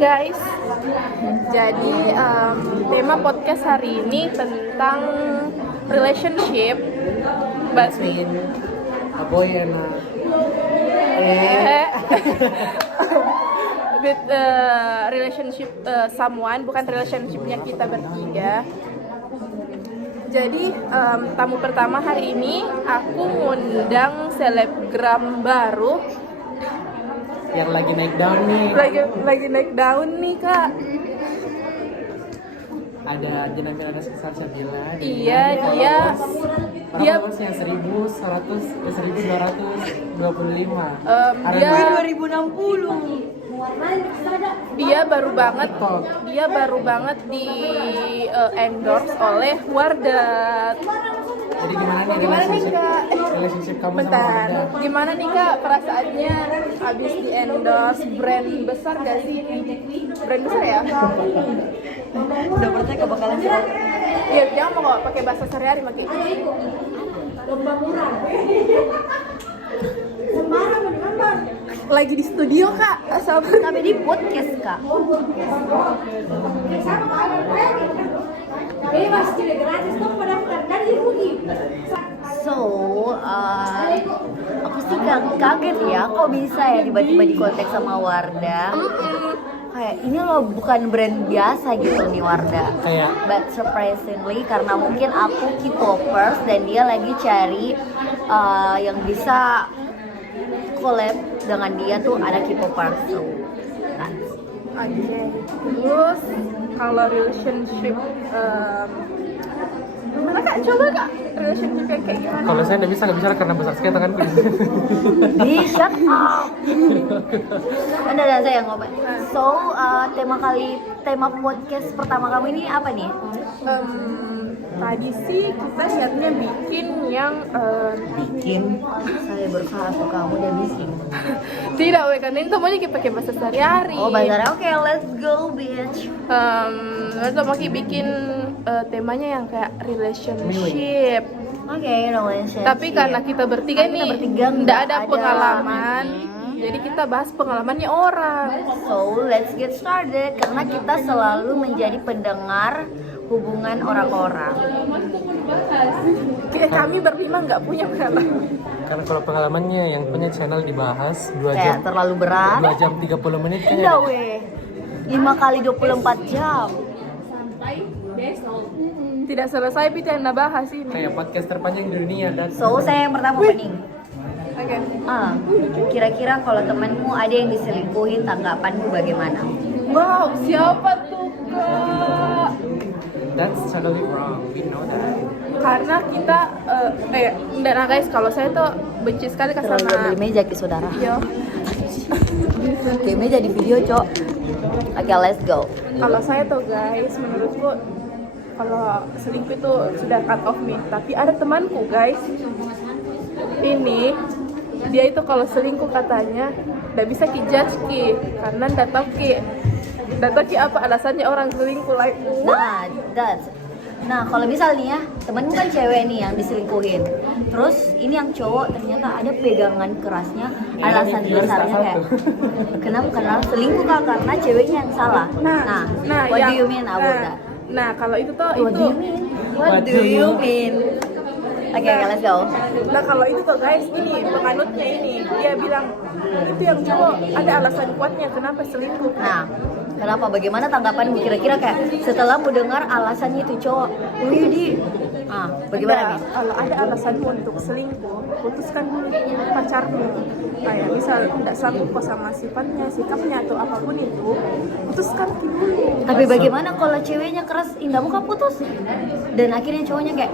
guys. Jadi tema podcast hari ini tentang relationship, between a boy and with relationship someone, bukan relationshipnya kita bertiga. Jadi tamu pertama hari ini aku ngundang selebgram baru yang lagi naik daun nih. Lagi naik daun nih kak. Ada Jenamil Anas Kesal Sabila. Iya, dia followersnya 1225. Dia 2060. Dia baru banget di endorse oleh Wardah. Jadi gimana nih Kak? relationship kamu sama Bentar, Wardah? gimana nih kak perasaannya habis di endorse brand besar gak sih? Brand besar ya? Udah percaya gak bakalan cerai? Iya, jangan mau kok pakai bahasa sehari-hari pakai. Lagi di studio kak, sabar. Tapi di podcast kak. So, aku sih kaget ya, kok bisa ya tiba-tiba di kontak sama Wardah. Kayak ini loh bukan brand biasa gitu nih Wardah. Kayak But surprisingly karena mungkin aku K-popers dan dia lagi cari yang bisa collab dengan dia tuh ada K-popers. So, Oke. Terus kalau relationship gimana kak? Coba kak relationship yang kayak gimana? kalau saya nggak bisa karena besar sekali tanganku. di shut up. Anda dan saya ngomong. So, tema podcast pertama kamu ini apa nih? Tadi sih kita niatnya bikin yang Saya berusaha untuk kamu dan bising. tidak, karena itu mau pakai bahasa sehari-hari. Oh, bazarnya oke, let's go bitch. Kita mau bikin temanya yang kayak relationship. Oke, relationship. Tapi karena kita bertiga Karena nih kita bertiga nggak nggak ada ada. pengalaman, jadi kita bahas pengalamannya orang. So, let's get started karena kita selalu menjadi pendengar hubungan orang-orang. Kami berlima nggak punya pengalaman. Karena kalau pengalamannya yang punya channel dibahas 2 Kayak jam terlalu berat. 2 jam 30 menit Enggak kayaknya. weh. 5 kali 24 jam. Tidak selesai kita yang bahas ini. Kayak podcast terpanjang di dunia dan So, saya yang pertama opening. Oke. Kira-kira kalau temanmu ada yang diselingkuhin, tanggapanmu bagaimana? Wow, siapa tuh kak? that's totally wrong. We know that. Karena kita enggak nah guys, kalau saya tuh benci sekali Terlalu sama beli meja ke saudara. yo. Kayak meja di video, Cok. Oke, let's go. Kalau saya tuh guys, menurutku kalau selingkuh itu sudah cut off nih. Tapi ada temanku guys, ini dia itu kalau selingkuh katanya nggak bisa ki judge ki, karena nggak tahu ki apa alasannya orang selingkuh like. Nah, kalau misal nih ya, temenmu kan cewek nih yang diselingkuhin. Terus ini yang cowok ternyata ada pegangan kerasnya, alasan ini besarnya salah kayak kenapa selingkuh kak karena ceweknya yang salah. Nah, what do you mean about that? Nah, kalau itu tuh What do you mean? What do you mean? Oke, let's go. Nah kalau itu tuh guys, ini penganutnya ini dia bilang itu yang cowok ada alasan kuatnya kenapa selingkuh. Nah, kenapa? Bagaimana tanggapanmu kira-kira kayak setelah mendengar alasannya itu cowok? Widi. Bagaimana nih? Kalau ada alasanmu untuk selingkuh, putuskan dulu pacarmu. Kayak misal tidak sanggup kok sama sifatnya, sikapnya atau apapun itu, putuskan dulu. Tapi bagaimana kalau ceweknya keras, indah muka putus? Dan akhirnya cowoknya kayak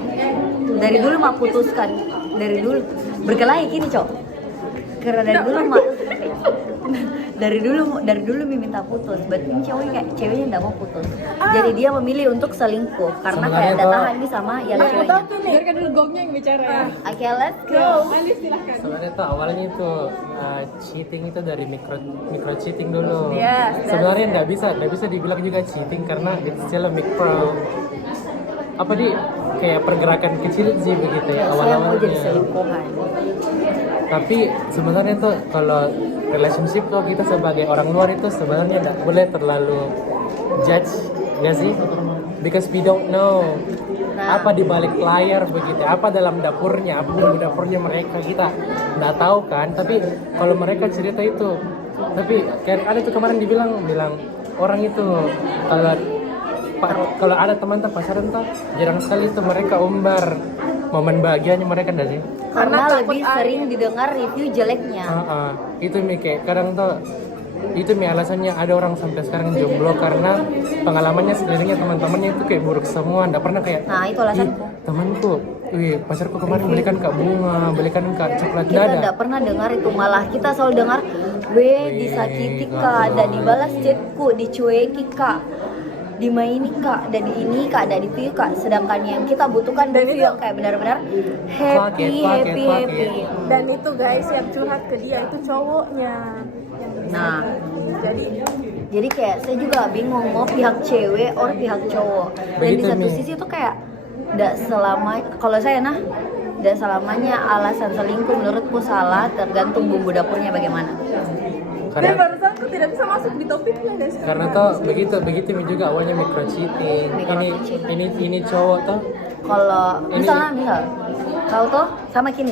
dari dulu mah putuskan, dari dulu berkelahi gini cowok. Karena dari dulu minta putus, berarti ceweknya nggak mau putus. Jadi dia memilih untuk selingkuh karena kayak Sebenarnya ada tuh- tahan nih sama yang ceweknya. Biarkan dulu gongnya yang bicara ya. Oke, let's go. Sebenarnya tuh awalnya itu cheating itu dari micro cheating dulu. Yes, Sebenarnya nggak bisa dibilang juga cheating karena it's still a micro. Apa di kayak pergerakan kecil sih begitu ya Saya mau jadi awal-awalnya. selingkuhan. Tapi sebenarnya tuh kalau relationship tuh kita sebagai orang luar itu sebenarnya nggak boleh terlalu judge, nggak sih? Because we don't know Nah. apa di balik layar begitu, apa dalam dapurnya, apa bumbu dapurnya mereka kita nggak tahu kan. Tapi kalau mereka cerita itu, tapi kayak ada tuh kemarin bilang orang itu kalau ada teman tuh pacaran tuh jarang sekali tuh mereka umbar momen bahagianya mereka nggak sih? Karena takut lebih sering didengar review jeleknya. Itu Mi kayak kadang tuh itu Mi alasannya ada orang sampai sekarang jomblo karena pengalamannya sendirinya teman-temannya itu kayak buruk semua, nggak pernah kayak Nah, itu "Ih, alasanku. temanku, wih pacarku kemarin belikan kak bunga, belikan kak coklat Kita dada." tidak pernah dengar itu, malah kita selalu dengar weh disakiti kak, dan dibalas chatku, dicueki kak, dimaini kak, dan di ini kak, dan itu kak. Sedangkan yang kita butuhkan review yang kayak benar-benar happy, Fuck it. happy. Dan itu guys yang curhat ke dia itu cowoknya. Nah, Jadi jadi kayak saya juga bingung mau pihak cewek or pihak cowok. Dan di Begitu, satu Mi. sisi tuh kayak tidak selama, kalau saya tidak selamanya alasan selingkuh menurutku salah, tergantung bumbu dapurnya bagaimana. dan Karena barusan aku tidak bisa masuk di topiknya guys. karena tuh begitu Mi juga awalnya micro cheating. Ini cowok tuh Kalau Ini- misal kau tuh sama Ki,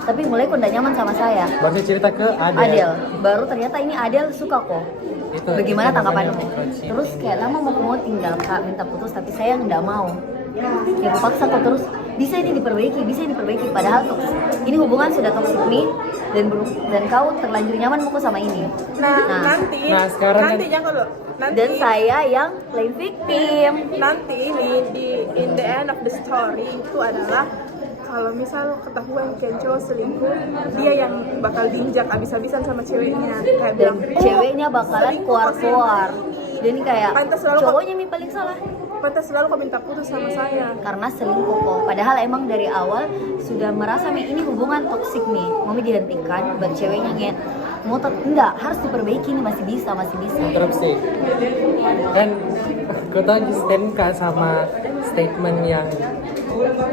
tapi mulai kok udah nyaman sama saya, baru cerita ke Adel, baru ternyata ini Adel suka kok. Itu Bagaimana namanya tanggapanmu? microcheating. Terus kayak lama mau tinggal kak minta putus, tapi saya nggak mau. Ya aku paksa kok terus, bisa ini diperbaiki. Padahal ini hubungan sudah toxic nih, dan kau terlanjur nyaman mau sama ini. Nah, Nah, nanti Nah, sekarang kan- nantinya kalau nanti dan saya yang playing victim. nanti ini di in the end of the story itu adalah kalau misal ketahuan Ken cowok selingkuh, dia yang bakal diinjak abis-abisan sama ceweknya. Kayak Dan bilang, ceweknya bakalan selingkuh kok keluar. Dan kayak Pantas selalu kok- cowoknya yang paling salah. pantas selalu kau minta putus sama saya. Karena selingkuh kok. Padahal emang dari awal sudah merasa "Mi, ini hubungan toksik nih, mau dihentikan." Buat ceweknya nget, enggak, harus diperbaiki nih, masih bisa. interupsi kan kita stand kak sama statement yang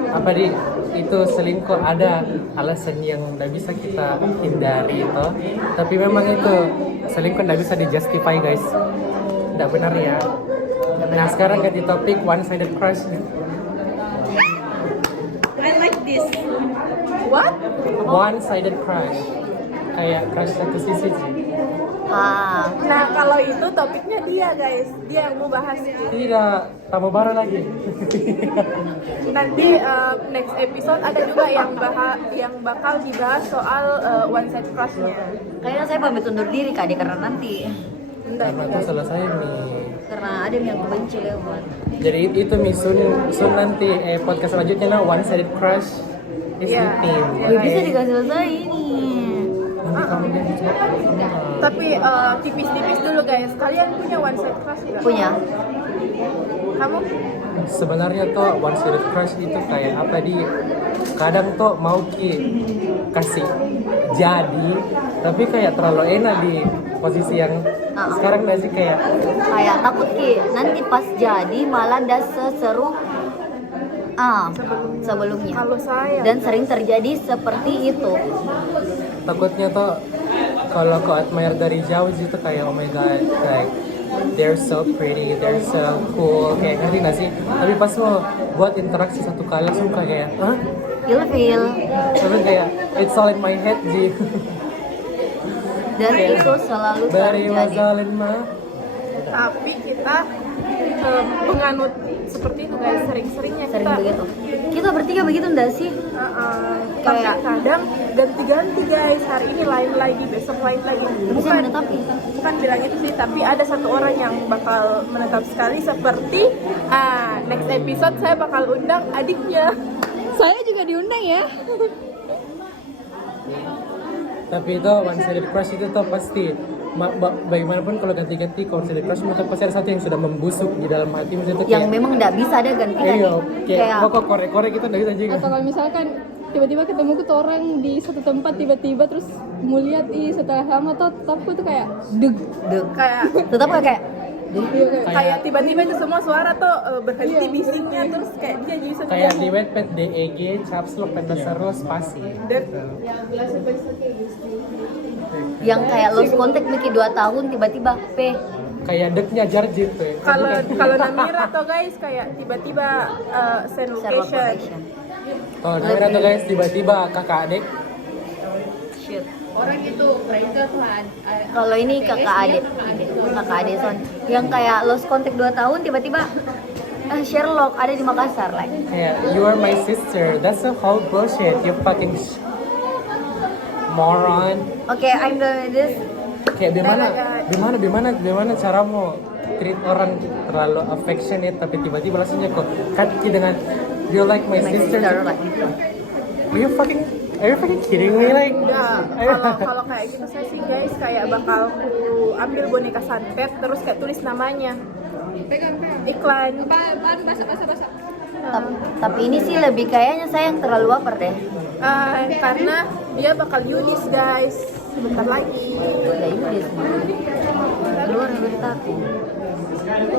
apa itu selingkuh ada alasan yang nggak bisa kita hindari itu, tapi memang itu selingkuh nggak bisa dijustify guys, nggak benar ya. Nah sekarang ganti topik one sided crush. I like this. What? One sided crush kayak crush satu sisi sih. Nah kalau itu topiknya dia guys, dia yang mau bahas. Tidak, tamu baru lagi. Nanti next episode ada juga yang bakal dibahas soal one side crushnya. Kayaknya saya pamit undur diri kak, karena nanti Karena itu selesai nih. karena ada yang aku benci lewat. Jadi itu nih Sun nanti podcast selanjutnya one sided crush is Iya. eating. Iya. Wih, bisa dikasih selesai ini. Nanti kamu jadi coba. Tapi tipis-tipis dulu guys, kalian punya one side crush nggak? Punya. Kamu? Sebenarnya tuh one sided crush itu kayak apa di kadang tuh mau kasih jadi tapi kayak terlalu enak di posisi yang sekarang nggak sih kayak Kayak takut Ki, nanti pas jadi malah ndak seseru sebelumnya. Kalau saya Dan sering terjadi seperti itu. takutnya tuh kalau kau admire dari jauh gitu kayak oh my god like they're so pretty, they're so cool, kayak ngerti nggak sih? Tapi pas lo buat interaksi satu kali langsung kayak hah? Ilfil. Tapi kayak it's all in my head Ji. Dan Kayak, itu selalu Bari terjadi. wazalin mah. tapi kita penganut seperti itu guys, sering-seringnya Sering kita begitu. Kita bertiga begitu ndak sih? tapi Kayak- kadang ganti-ganti guys, hari ini lain lagi, besok lain lagi. Bisa menetapi. Bukan bilang itu sih, tapi ada satu orang yang bakal menetap sekali seperti next episode saya bakal undang adiknya. Saya juga diundang ya. Tapi itu one sided crush itu tuh pasti bagaimanapun kalau ganti-ganti one sided crush itu pasti ada satu yang sudah membusuk di dalam hati itu Yang memang ndak bisa ada ganti-ganti. iya kayak kok korek-korek itu nggak bisa juga. Atau kalau misalkan tiba-tiba ketemu tuh orang di satu tempat tiba-tiba terus mau lihat setelah lama tuh tetapku tuh kayak deg Kayak tetap kayak Kayak tiba-tiba itu semua suara tuh berhenti bisiknya, terus kayak dia bisa Kayak di Wattpad DEG, caps lock, pendas terus, spasi. Gitu. Yang kayak lost contact Miki 2 tahun tiba-tiba P. Kayak deknya Jarjit tuh. kalau Namira tuh guys kayak tiba-tiba send Share location. location. Oh, Namira tuh guys tiba-tiba kakak adik. Shit. Orang itu mereka tuh Kalau ini kakak adik son yang kayak lost contact 2 tahun tiba-tiba Sherlock ada di Makassar like. Kayak you are my sister. That's a whole bullshit. You fucking moron. Oke, I'm done with this. Kayak gimana caramu treat orang terlalu affectionate tapi tiba-tiba langsungnya kok kaki dengan you like my My sister. sister like gitu. Are you fucking kidding me like? Ya, kalau kayak gitu saya sih guys kayak bakal ku ambil boneka santet terus kayak tulis namanya. pegang Iklan. apaan basah Tapi ini sih lebih kayaknya saya yang terlalu baper deh. Karena dia bakal Yunis guys sebentar lagi. Udah ini semua. Keluar dari aku.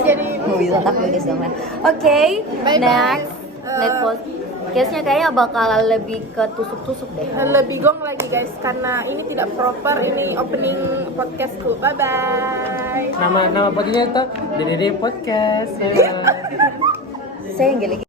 Jadi Mau bisa takut guys sama. Oke, next. Next post. Case-nya kayaknya bakal lebih ke tusuk-tusuk deh. lebih gong lagi guys karena ini tidak proper, ini opening podcastku. Bye bye. Nama podcastnya tuh Dede Podcast. Saya yang geli